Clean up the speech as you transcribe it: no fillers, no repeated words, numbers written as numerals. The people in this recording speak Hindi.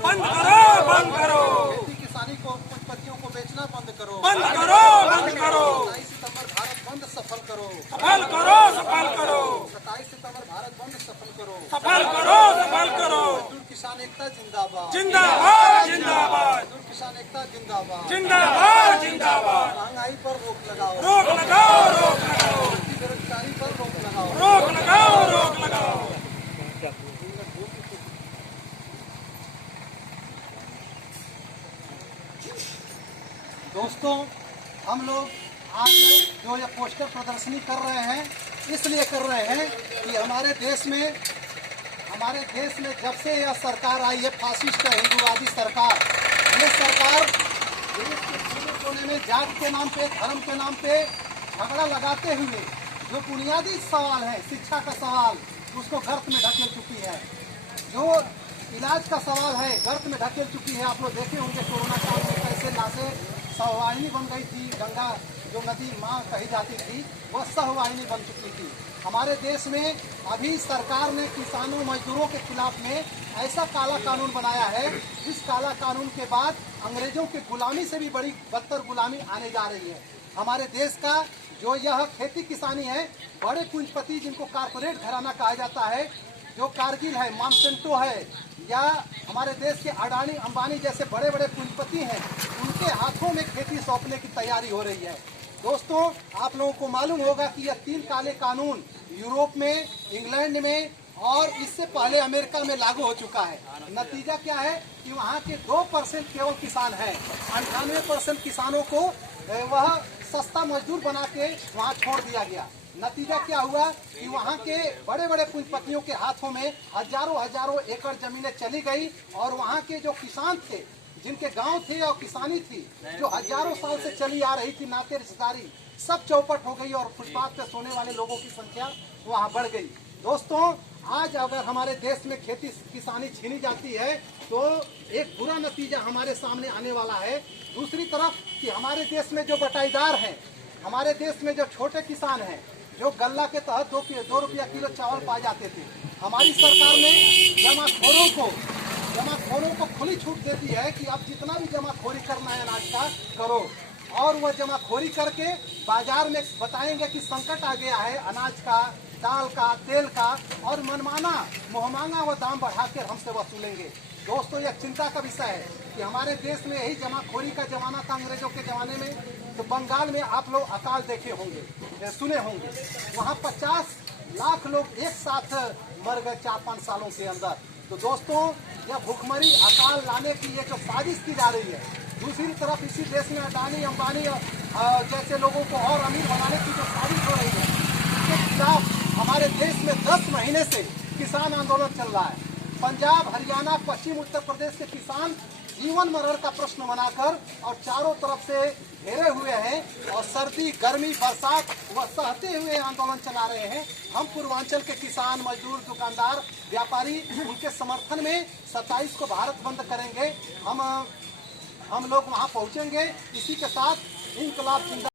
बंद करो, बंद करो। खेती किसानी को पूंजीपतियों को बेचना बंद करो, बंद करो, बंद करो। 27 सितंबर भारत बंद सफल करो, सफल करो, सफल करो। 27 सितंबर भारत बंद सफल करो, सफल करो, सफल करो। मजदूर किसान एकता जिंदाबाद, जिंदाबाद, जिंदाबाद, मजदूर किसान एकता जिंदाबाद, जिंदाबाद, जिंदाबाद। महंगाई पर रोक लगाओ, रोक लगाओ, रोक लगाओ, बेरोजगारी पर रोक लगाओ, रोक लगाओ, रोक लगाओ। दोस्तों, हम लोग आज जो ये पोस्टर प्रदर्शनी कर रहे हैं इसलिए कर रहे हैं कि हमारे देश में जब से यह सरकार आई है, फासिस्ट हिंदूवादी सरकार, ये सरकार देश के कोने कोने में जात के नाम पे, धर्म के नाम पे झगड़ा लगाते हुए जो बुनियादी सवाल है, शिक्षा का सवाल, उसको गर्त में ढकेल चुकी है। जो इलाज का सवाल है, गर्त में ढकेल चुकी है। आप लोग देखे होंगे कोरोना काल में कैसे लाशें सहवाहिनी बन गई थी। गंगा जो नदी माँ कही जाती थी वह सहवाहिनी बन चुकी थी। हमारे देश में अभी सरकार ने किसानों मजदूरों के खिलाफ में ऐसा काला कानून बनाया है, जिस काला कानून के बाद अंग्रेजों के गुलामी से भी बड़ी बदतर गुलामी आने जा रही है। हमारे देश का जो यह खेती किसानी है, बड़े पूंजीपति जिनको कारपोरेट घराना कहा जाता है, जो कारगिल है, मानसेंटो है, या हमारे देश के अडानी अंबानी जैसे बड़े बड़े पूंजीपति हैं, उनके हाथों में खेती सौंपने की तैयारी हो रही है। दोस्तों, आप लोगों को मालूम होगा कि यह 3 काले कानून यूरोप में, इंग्लैंड में और इससे पहले अमेरिका में लागू हो चुका है। नतीजा क्या है कि वहाँ के 2% केवल किसान हैं, 98% किसानों को वह सस्ता मजदूर बना के वहाँ छोड़ दिया गया। नतीजा क्या हुआ कि वहाँ के बड़े बड़े पूंजीपतियों के हाथों में हजारों एकड़ जमीनें चली गई, और वहाँ के जो किसान थे, जिनके गांव थे और किसानी थी, जो हजारों साल से चली आ रही थी, नाते रिश्तेदारी सब चौपट हो गई, और फुटपाथ पे सोने वाले लोगों की संख्या वहाँ बढ़ गई। दोस्तों, आज अगर हमारे देश में खेती किसानी छीनी जाती है तो एक बुरा नतीजा हमारे सामने आने वाला है। दूसरी तरफ कि हमारे देश में जो बटाईदार हैं, हमारे देश में जो छोटे किसान हैं, जो गल्ला के तहत 2 रुपया किलो चावल पाए जाते थे, हमारी सरकार ने जमाखोरों को खुली छूट दे दी है कि अब जितना भी जमाखोरी करना है अनाज का करो, और वह जमाखोरी करके बाजार में बताएंगे कि संकट आ गया है अनाज का, दाल का, तेल का, और मनमाना मोहमांगा वो दाम बढ़ाकर हमसे वसूलेंगे। दोस्तों, यह चिंता का विषय है कि हमारे देश में यही जमाखोरी का जमाना था अंग्रेजों के जमाने में। तो बंगाल में आप लोग अकाल देखे होंगे, सुने होंगे, वहाँ 50 लाख लोग एक साथ मर गए 4-5 सालों के अंदर। तो दोस्तों, यह भूखमरी अकाल लाने की ये जो साजिश की जा रही है, दूसरी तरफ इसी देश में अडानी अंबानी जैसे लोगों को और अमीर बनाने की जो साजिश हो रही है, इसके खिलाफ हमारे देश में 10 महीने से किसान आंदोलन चल रहा है। पंजाब, हरियाणा, पश्चिम उत्तर प्रदेश के किसान जीवन मरण का प्रश्न बनाकर और चारों तरफ से घेरे हुए हैं, और सर्दी, गर्मी, बरसात वह सहते हुए आंदोलन चला रहे हैं। हम पूर्वांचल के किसान, मजदूर, दुकानदार, व्यापारी उनके समर्थन में 27 को भारत बंद करेंगे। हम लोग वहां पहुंचेंगे। इसी के साथ इंकलाब जिंदाबाद।